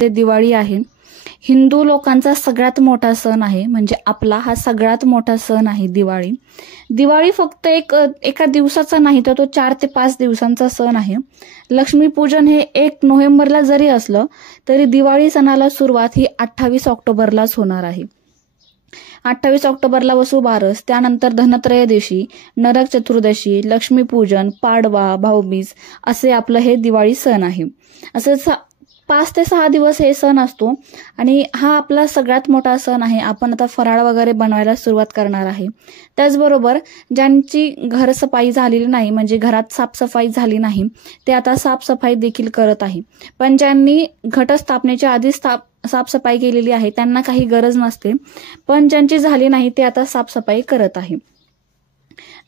दिवाळी आहे. हिंदू लोकांचा सगळ्यात मोठा सण आहे, म्हणजे आपला हा सगळ्यात मोठा सण आहे दिवाळी. दिवाळी फक्त एका दिवसाचा नाही, तर तो 4 ते 5 दिवसांचा सण आहे. लक्ष्मीपूजन हे 1 नोव्हेंबरला जरी असलं तरी दिवाळी सणाला सुरुवात ही 28 ऑक्टोबरलाच होणार आहे. 28 ऑक्टोबरला वसुबारस, त्यानंतर धनत्रयोदशी, नरक चतुर्दशी, लक्ष्मीपूजन, पाडवा, भाऊबीज असे आपलं हे दिवाळी सण आहे. असं 5 ते 6 दिवस हे सण असतो आणि हा आपला सगळ्यात मोठा सण आहे. आपण आता फराळ वगैरे बनवायला सुरुवात करणार आहे. त्याचबरोबर ज्यांची घरसफाई झालेली नाही, म्हणजे घरात साफसफाई झाली नाही, ते आता साफसफाई देखील करत आहे. पण ज्यांनी घटस्थापनेच्या आधी साफसफाई केलेली आहे त्यांना काही गरज नसते, पण ज्यांची झाली नाही ते आता साफसफाई करत आहे.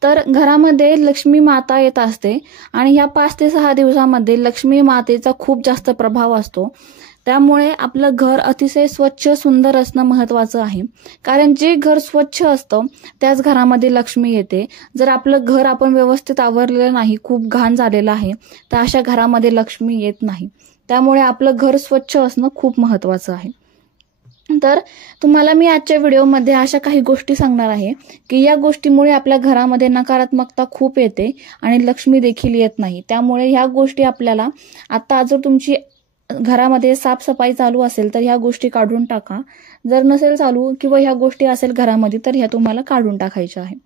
तर घरामध्ये लक्ष्मी माता येत असते आणि ह्या 5 ते 6 दिवसामध्ये लक्ष्मी मातेचा खूप जास्त प्रभाव असतो. त्यामुळे आपलं घर अतिशय स्वच्छ सुंदर असणं महत्वाचं आहे. कारण जे घर स्वच्छ असतं त्याच घरामध्ये लक्ष्मी येते. जर आपलं घर आपण व्यवस्थित आवरलेलं नाही, खूप घाण झालेलं आहे, तर अशा घरामध्ये लक्ष्मी येत नाही. त्यामुळे आपलं घर स्वच्छ असणं खूप महत्वाचं आहे. तर तुम्हाला मी आजच्या व्हिडिओमध्ये अशा काही गोष्टी सांगणार आहे की या गोष्टीमुळे आपल्या घरामध्ये नकारात्मकता खूप येते आणि लक्ष्मी देखील येत नाही. त्यामुळे ह्या गोष्टी आपल्याला आता, जर तुमची घरामध्ये साफसफाई चालू असेल तर ह्या गोष्टी काढून टाका. जर नसेल चालू किंवा ह्या गोष्टी असेल घरामध्ये तर ह्या तुम्हाला काढून टाकायच्या आहे.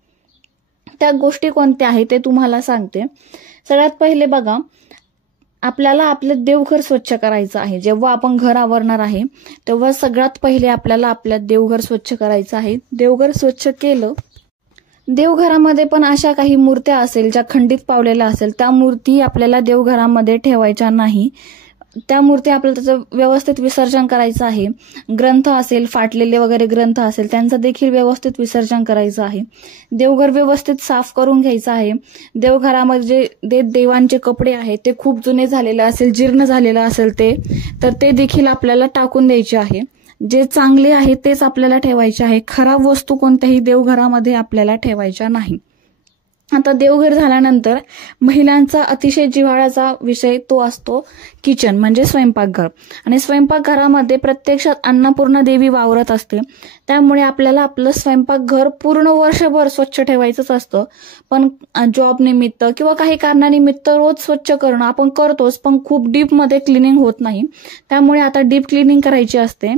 त्या गोष्टी कोणत्या आहेत ते तुम्हाला सांगते. सगळ्यात पहिले बघा, आपल्याला आपलं देवघर स्वच्छ करायचं आहे. जेव्हा आपण घर आवरणार आहे तेव्हा सगळ्यात पहिले आपल्याला आपलं देवघर स्वच्छ करायचं आहे. देवघर स्वच्छ केलं, देवघरामध्ये पण अशा काही मूर्त्या असेल ज्या खंडित पावलेल्या असेल त्या मूर्ती आपल्याला देवघरामध्ये ठेवायच्या नाही. त्या मूर्ती आपल्याला त्याचं व्यवस्थित विसर्जन करायचं आहे. ग्रंथ असेल, फाटलेले वगैरे ग्रंथ असेल, त्यांचं देखील व्यवस्थित विसर्जन करायचं आहे. देवघर व्यवस्थित साफ करून घ्यायचं आहे. देवघरामध्ये जे देवांचे कपडे आहेत ते खूप जुने झालेले असेल, जीर्ण झालेलं असेल तर ते देखील आपल्याला टाकून द्यायचे आहे. जे चांगले आहे तेच आपल्याला ठेवायचे आहे. खराब वस्तू कोणत्याही देवघरामध्ये आपल्याला ठेवायच्या नाही. आता देवघर झाल्यानंतर महिलांचा अतिशय जिव्हाळ्याचा विषय तो असतो किचन, म्हणजे स्वयंपाकघर. आणि स्वयंपाकघरामध्ये प्रत्यक्षात अन्नपूर्णा देवी वावरत असते. त्यामुळे आपल्याला आपलं स्वयंपाकघर पूर्ण वर्षभर स्वच्छ ठेवायचंच असतं. पण जॉब निमित्त किंवा काही कारणानिमित्त रोज स्वच्छ करणं आपण करतोच, पण खूप डीप मध्ये क्लिनिंग होत नाही. त्यामुळे आता डीप क्लिनिंग करायची असते.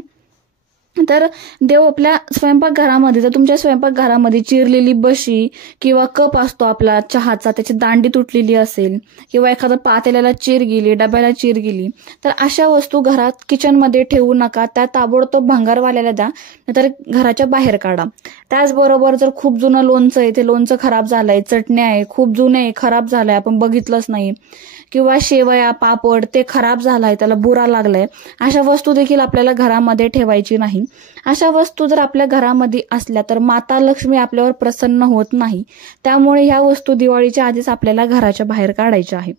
तर देव आपल्या स्वयंपाकघरामध्ये, जर तुमच्या स्वयंपाकघरामध्ये चिरलेली बशी किंवा कप असतो आपला चहाचा, त्याची दांडी तुटलेली असेल किंवा एखादं पातेल्याला चीर गेली, डब्याला चीर गेली, तर अशा वस्तू घरात किचनमध्ये ठेवू नका. त्या ताबडतोब भंगारवाल्याला द्या, नाहीतर घराच्या बाहेर काढा. त्याचबरोबर जर खूप जुनं लोणचं आहे, ते लोणचं खराब झालंय, चटण्या आहे खूप जुने आहे, खराब झालंय, आपण बघितलंच नाही, किंवा शेवया, पापड ते खराब झालाय, त्याला बुरा लागलाय, अशा वस्तू देखील आपल्याला घरामध्ये ठेवायची नाही. अशा वस्तू जर आपल्या घरामध्ये असल्या तर माता लक्ष्मी आपल्यावर प्रसन्न होत नाही. त्यामुळे ह्या वस्तू दिवाळीच्या आधीच आपल्याला घराच्या बाहेर काढायच्या आहे.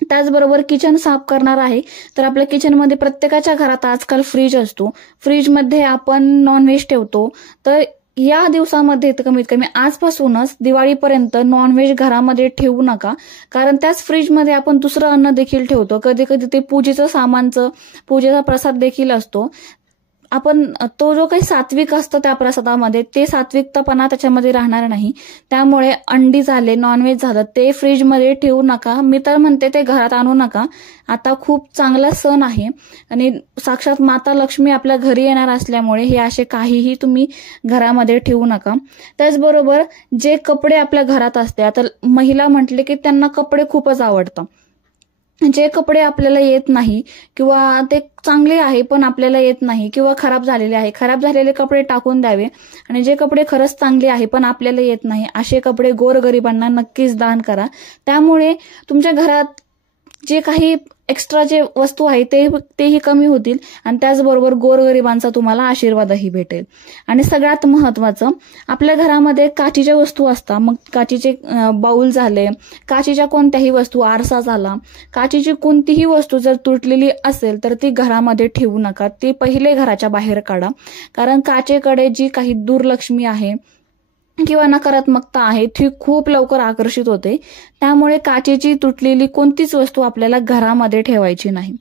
त्याचबरोबर किचन साफ करणार आहे तर आपल्या किचनमध्ये प्रत्येकाच्या घरात आजकाल फ्रीज असतो. फ्रीजमध्ये आपण नॉनव्हेज ठेवतो, तर या दिवसामध्ये कमीत कमी आजपासूनच दिवाळीपर्यंत नॉनव्हेज घरामध्ये ठेवू नका. कारण त्याच फ्रीजमध्ये आपण दुसरं अन्न देखील ठेवतो. कधी कधी ते पूजेचा प्रसाद देखील असतो. आपण तो जो काही सात्विक असतो त्या प्रसादामध्ये, ते सात्विकतापणा त्याच्यामध्ये राहणार नाही. त्यामुळे अंडी झाले, नॉनव्हेज झालं, ते फ्रीजमध्ये ठेवू नका. मी तर म्हणते ते घरात आणू नका. आता खूप चांगला सण आहे आणि साक्षात माता लक्ष्मी आपल्या घरी येणार असल्यामुळे हे असे काहीही तुम्ही घरामध्ये ठेवू नका. त्याचबरोबर जे कपडे आपल्या घरात असते, आता महिला म्हटले की त्यांना कपडे खूपच आवडतात. जे कपडे आपल्याला येत नाही किंवा ते चांगले आहे पण आपल्याला येत नाही किंवा खराब झालेले आहे, खराब झालेले कपडे टाकून द्यावे. आणि जे कपडे खरंच चांगले आहे पण आपल्याला येत नाही, असे कपडे गोरगरिबांना नक्कीच दान करा. त्यामुळे तुमच्या घरात जे काही एक्स्ट्रा जे वस्तू आहे तेही कमी होतील आणि त्याचबरोबर गोरगरिबांचा तुम्हाला आशीर्वादही भेटेल. आणि सगळ्यात महत्वाचं, आपल्या घरामध्ये काचीच्या वस्तू असतात. मग काचीचे बाउल झाले, काचीच्या कोणत्याही वस्तू, आरसा झाला, काचीची कोणतीही वस्तू जर तुटलेली असेल तर ती घरामध्ये ठेवू नका. ती पहिले घराच्या बाहेर काढा. कारण काचेकडे जी काही दुर्लक्ष्मी आहे किंवा नकारात्मकता आहे ती खूप लवकर आकर्षित होते. त्यामुळे काचेची तुटलेली कोणतीच वस्तू आपल्याला घरामध्ये ठेवायची नाही.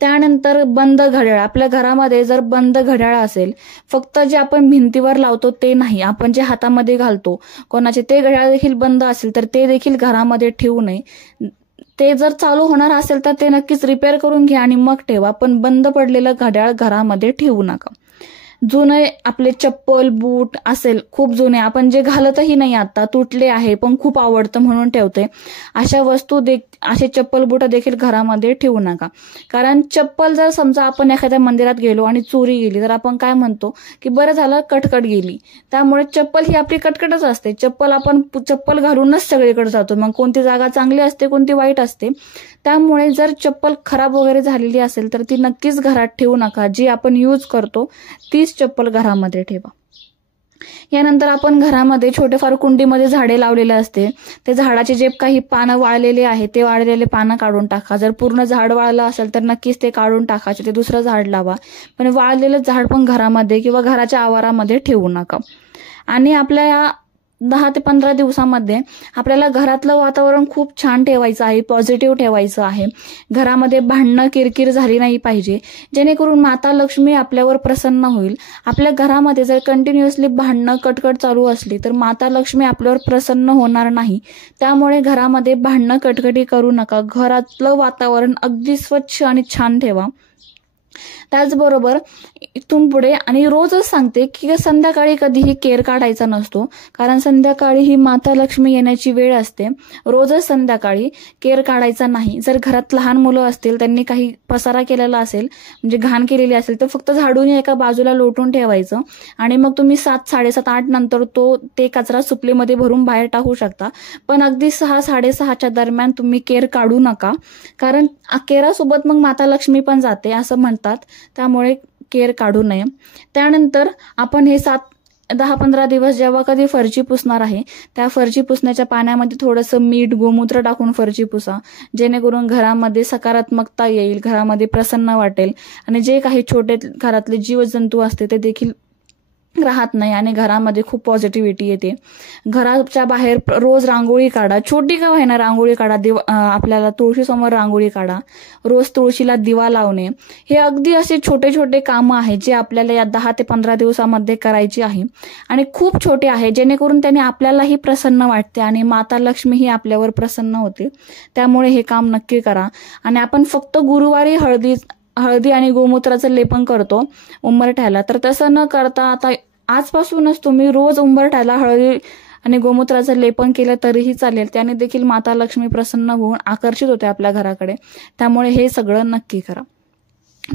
त्यानंतर बंद घड्याळ, आपल्या घरामध्ये जर बंद घड्याळ असेल, फक्त जे आपण भिंतीवर लावतो ते नाही, आपण जे हातामध्ये घालतो कोणाचे, ते घड्याळ देखील बंद असेल तर ते देखील घरामध्ये ठेवू नये. ते जर चालू होणार असेल तर ते नक्कीच रिपेअर करून घ्या आणि मग ठेवा, पण बंद पडलेलं घड्याळ घरामध्ये ठेवू नका. जुने आपले चप्पल बूट असेल, खूप जुने, आपण जे घालतही नाही आता, तुटले आहे पण खूप आवडतं म्हणून ठेवते, अशा वस्तू असे चप्पल बूट देखील घरामध्ये ठेवू नका. कारण चप्पल जर समजा आपण एखाद्या मंदिरात गेलो आणि चोरी गेली तर आपण काय म्हणतो की बरं झालं कटकट गेली. त्यामुळे चप्पल ही आपली कटकटच असते. आपण चप्पल घालूनच सगळीकडे जातो, मग कोणती जागा चांगली असते कोणती वाईट असते. त्यामुळे जर चप्पल खराब वगैरे झालेली असेल तर ती नक्कीच घरात ठेवू नका. जी आपण यूज करतो तीच चप्पल घरामध्ये ठेवा. यानंतर आपण घरामध्ये छोटेफार कुंडीमध्ये झाडे लावलेले असते, ते झाडाचे जे काही पानं वाळलेले आहे ते वाळलेले पानं काढून टाका. जर पूर्ण झाड वाळलं असेल तर नक्कीच ते काढून टाकायचे, ते दुसरं झाड लावा. पण वाळलेलं झाड पण घरामध्ये किंवा घराच्या आवारामध्ये ठेवू नका. आणि आपल्या 10 ते 15 दिवसामध्ये आपल्याला घरातलं वातावरण खूप छान ठेवायचं आहे, पॉझिटिव्ह ठेवायचं आहे. घरामध्ये भांडणं किरकिर झाली नाही पाहिजे, जेणेकरून माता लक्ष्मी आपल्यावर प्रसन्न होईल. आपल्या घरामध्ये जर कंटिन्युअसली भांडणं कटकट चालू असली तर माता लक्ष्मी आपल्यावर प्रसन्न होणार नाही. त्यामुळे घरामध्ये भांडणं कटकटी करू नका. घरातलं वातावरण अगदी स्वच्छ आणि छान ठेवा. त्याचबरोबर इथून पुढे आणि रोजच सांगते की संध्याकाळी कधीही केर काढायचा नसतो, कारण संध्याकाळी ही माता लक्ष्मी येण्याची वेळ असते. रोजच संध्याकाळी केर काढायचा नाही. जर घरात लहान मुलं असतील, त्यांनी काही पसारा केलेला असेल, म्हणजे घाण केलेली असेल, तर फक्त झाडून एका बाजूला लोटून ठेवायचं आणि मग तुम्ही 7, 7:30, 8 नंतर ते कचरा सुपलीमध्ये भरून बाहेर टाकू शकता. पण अगदी 6, 6:30च्या दरम्यान तुम्ही केर काढू नका, कारण केरासोबत मग माता लक्ष्मी पण जाते असं म्हणतात. त्यामुळे केर काढू नये. त्यानंतर आपण हे 10-15 दिवस जेव्हा कधी फरची पुसणार आहे, त्या फरची पुसण्याच्या पाण्यामध्ये थोडंसं मीठ, गोमूत्र टाकून फरची पुसा, जेणेकरून घरामध्ये सकारात्मकता येईल, घरामध्ये प्रसन्न वाटेल आणि जे काही छोटे घरातले जीवजंतू असते ते देखील राहत नाही आणि घरामध्ये खूप पॉझिटिव्हिटी येते. घराच्या बाहेर रोज रांगोळी काढा, छोटी का होईना रांगोळी काढा. आपल्याला तुळशीसमोर रांगोळी काढा. रोज तुळशीला दिवा लावणे, हे अगदी असे छोटे छोटे कामं आहेत जे आपल्याला या 10 ते 15 दिवसामध्ये करायची आहे आणि खूप छोटे आहे, जेणेकरून त्याने आपल्यालाही प्रसन्न वाटते आणि माता लक्ष्मीही आपल्यावर प्रसन्न होते. त्यामुळे हे काम नक्की करा. आणि आपण फक्त गुरुवारी हळदी आणि गोमूत्राचं लेपन करतो उंबरठ्याला, तर तसं न करता आता आजपासूनच तुम्ही रोज उंबरठ्याला हळदी आणि गोमूत्राचं लेपन केलं तरीही चालेल. त्याने देखील माता लक्ष्मी प्रसन्न होऊन आकर्षित होते आपल्या घराकडे. त्यामुळे हे सगळं नक्की करा.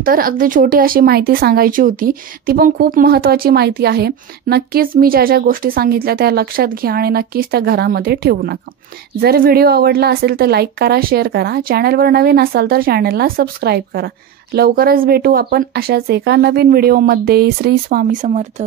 तर अगदी छोटी अशी माहिती सांगायची होती, ती पण खूप महत्वाची माहिती आहे. नक्कीच मी ज्या ज्या गोष्टी सांगितल्या त्या लक्षात घ्या आणि नक्कीच त्या घरामध्ये ठेवू नका. जर व्हिडिओ आवडला असेल तर लाईक करा, शेअर करा. चॅनलवर नवीन असाल तर चॅनलला सबस्क्राईब करा. लवकरच भेटू आपण अशाच एका नवीन व्हिडिओमध्ये. श्री स्वामी समर्थ.